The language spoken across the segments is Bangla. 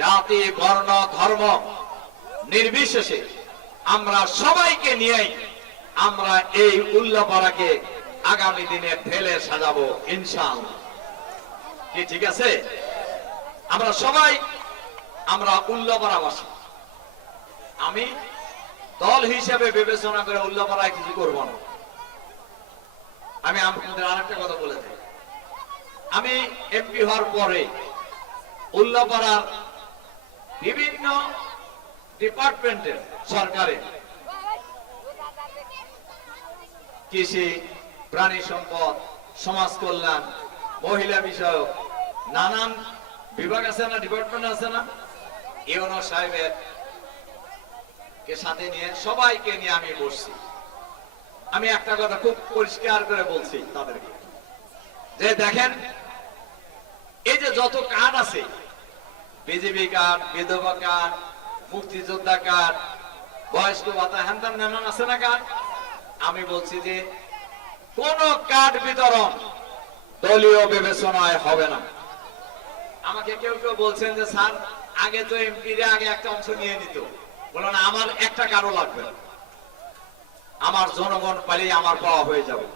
জাতি বর্ণ ধর্ম নির্বিশেষে আমরা সবাইকে নিয়েই আমরা এই উল্লাপাড়াকে আগামী দিনে ঢেলে সাজাবো ইনশাআল্লাহ। কি ঠিক আছে? আমরা সবাই আমরা উল্লাপাড়াবাসী। আমি দল হিসেবে বিবেচনা করে উল্লাপাড়ায় কিছু করব না। আমি আপনাদের আরেকটা কথা বলে থাকি, আমি এমপি হওয়ার পরে উল্লাপাড়ার বিভিন্ন ডিপার্টমেন্টের সরকারের কৃষি, প্রাণী সম্পদ, সমাজ কল্যাণ, মহিলা বিষয়ক নানান বিভাগ আছে না, ডিপার্টমেন্ট আছে না, ইউনো সাহেবের কে সাথে নিয়ে সবাইকে নিয়ে আমি বসছি। আমি একটা কথা খুব পরিষ্কার করে বলছি তাদেরকে, যে দেখেন এই যে যত কার্ড আছে, বিজেপি কার্ড, বিধবা কার্ড, মুক্তিযোদ্ধা কার্ড, বয়স্ক ভাতা, হ্যান্দান নানান আছে না কার্ড, আমি বলছি যে কোন কার্ড বিতরণ দলীয় বিবেচনায় হবে না। আমাকে কেউ কেউ বলছেন যে স্যার আগে তো এমপিরা আগে একটা অংশ নিয়ে নিত, বলো না আমার একটা কার্ডও লাগবে না, আমার জনগণ পালিয়ে আমার পাওয়া হয়ে যাবে।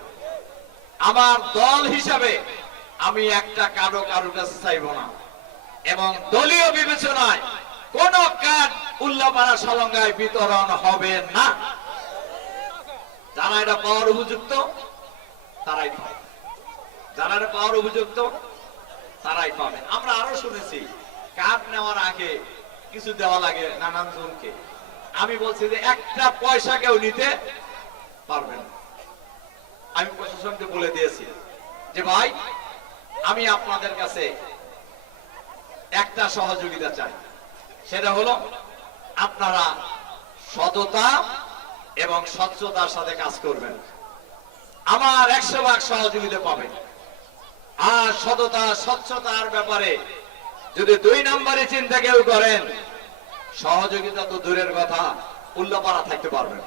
আমার দল হিসাবে আমি একটা কার্ডও কারোর কাছে চাইব না, এবং দলীয় বিবেচনায় কোন কার্ড উল্লাপাড়া সালঙ্গায় বিতরণ হবে না। যারা এটা পাওয়ার উপযুক্ত তারাই পাবে, যারা এটা পাওয়ার উপযুক্ত তারাই পাবে। আমরা আরো শুনেছি কার্ড নেওয়ার আগে কিছু দেওয়া লাগে নানান জনকে। আমি বলছি যে একটা পয়সা কেউ নিতে পারবে না। আমি প্রশাসনকে বলে দিয়েছি যে ভাই আমি আপনাদের কাছে একটা সহযোগিতা চাই, সেটা হলো আপনারা সততা এবং স্বচ্ছতার সাথে কাজ করবেন, আমার 100% সহযোগিতা পাবেন। আর সততা স্বচ্ছতার ব্যাপারে যদি 2 নম্বরে চিন্তা কেউ করেন, সহযোগিতা তো দূরের কথা, উল্লাপাড়া থাকতে পারবেন।